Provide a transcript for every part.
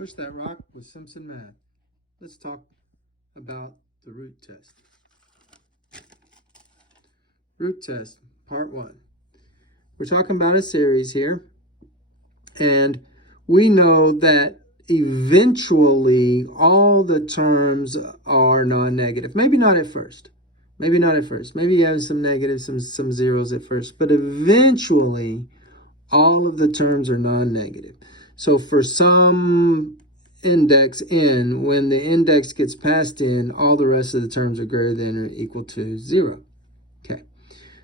Push that rock with Simpson math. Let's talk about the root test. Root test, part 1. We're talking about a series here, and we know that eventually all the terms are non-negative. Maybe not at first. Maybe not at first. Maybe you have some negatives, some zeros at first, but eventually all of the terms are non-negative. So for some index n, when the index gets passed in, all the rest of the terms are greater than or equal to 0. Okay,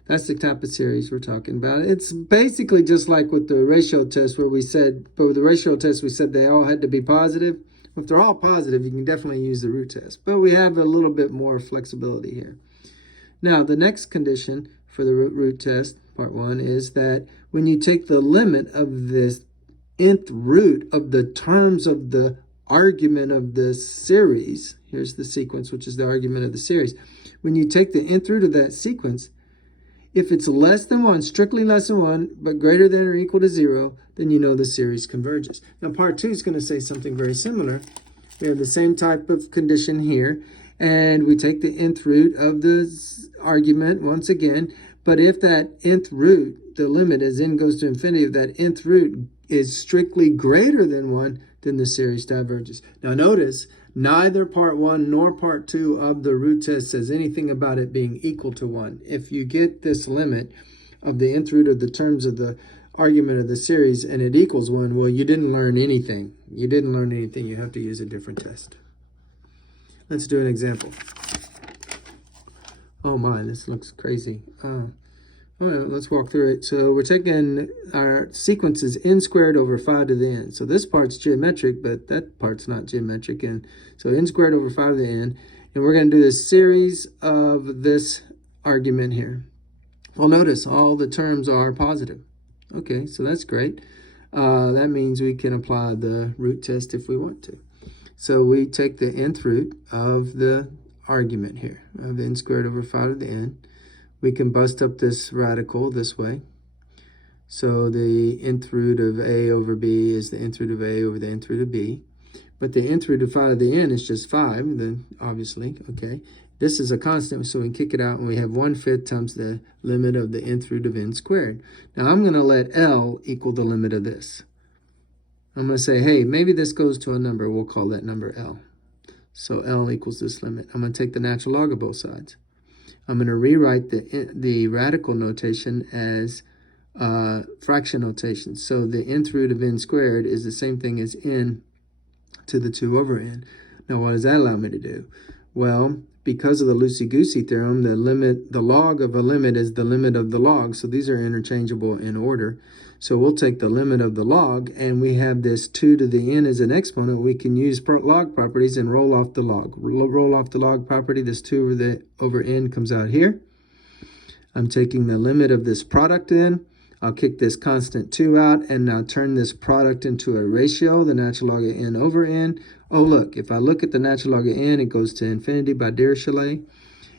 that's the type of series we're talking about. It's basically just like with the ratio test where we said, but with the ratio test we said they all had to be positive. If they're all positive, you can definitely use the root test, but we have a little bit more flexibility here. Now, the next condition for the root test, part 1, is that when you take the limit of this nth root of the terms of the argument of the series, here's the sequence, which is the argument of the series. When you take the nth root of that sequence, if it's less than 1, strictly less than 1, but greater than or equal to 0, then you know the series converges. Now, part 2 is going to say something very similar. We have the same type of condition here, and we take the nth root of the argument once again, but if that nth root, the limit as n goes to infinity, if that nth root is strictly greater than 1, then the series diverges. Now notice, neither part 1 nor part 2 of the root test says anything about it being equal to 1. If you get this limit of the nth root of the terms of the argument of the series and it equals 1, well, you didn't learn anything. You didn't learn anything. You have to use a different test. Let's do an example. Oh my, this looks crazy. Let's walk through it. So we're taking our sequences n squared over 5 to the n. So this part's geometric, but that part's not geometric. And so n squared over 5 to the n. And we're going to do this series of this argument here. Well, notice all the terms are positive. Okay, so that's great. That means we can apply the root test if we want to. So we take the nth root of the argument here, of n squared over 5 to the n. We can bust up this radical this way. So the nth root of a over b is the nth root of a over the nth root of b. But the nth root of 5 to the n is just 5, then obviously, okay. This is a constant, so we can kick it out, and we have 1/5 times the limit of the nth root of n squared. Now I'm going to let L equal the limit of this. I'm going to say, hey, maybe this goes to a number. We'll call that number L. So L equals this limit. I'm going to take the natural log of both sides. I'm going to rewrite the radical notation as fraction notation. So the nth root of n squared is the same thing as n to the 2 over n. Now, what does that allow me to do? Well, because of the loosey-goosey theorem, the log of a limit is the limit of the log. So these are interchangeable in order. So we'll take the limit of the log, and we have this 2 to the n as an exponent. We can use log properties and roll off the log. Roll off the log property. This 2 over n comes out here. I'm taking the limit of this product in. I'll kick this constant 2 out and now turn this product into a ratio, the natural log of n over n. Oh, look, if I look at the natural log of n, it goes to infinity by Dirichlet.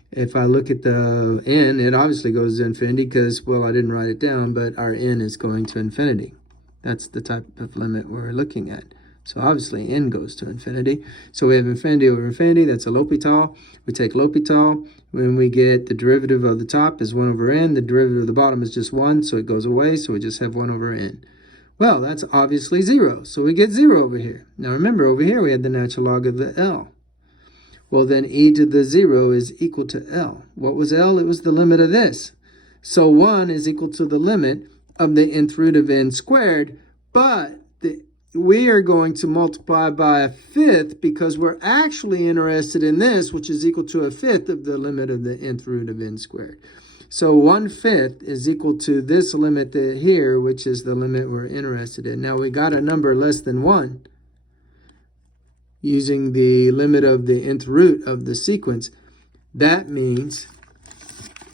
If I look at the n, it obviously goes to infinity because, well, I didn't write it down, but our n is going to infinity. That's the type of limit we're looking at. So obviously n goes to infinity. So we have infinity over infinity. That's a L'Hopital. We take L'Hopital. When we get the derivative of the top is 1 over n. The derivative of the bottom is just 1, so it goes away. So we just have 1 over n. Well, that's obviously 0. So we get 0 over here. Now remember, over here we had the natural log of the L. Well, then e to the 0 is equal to L. What was L? It was the limit of this. So 1 is equal to the limit of the nth root of n squared, but we are going to multiply by 1/5 because we're actually interested in this, which is equal to 1/5 of the limit of the nth root of n squared. So 1/5 is equal to this limit here, which is the limit we're interested in. Now we got a number less than 1 using the limit of the nth root of the sequence. That means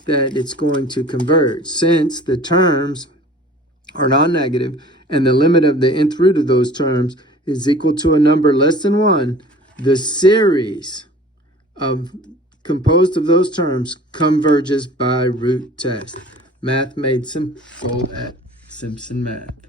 that it's going to converge. Since the terms are non-negative and the limit of the nth root of those terms is equal to a number less than 1, the series composed of those terms converges by root test. Math made simple at Simpson Math.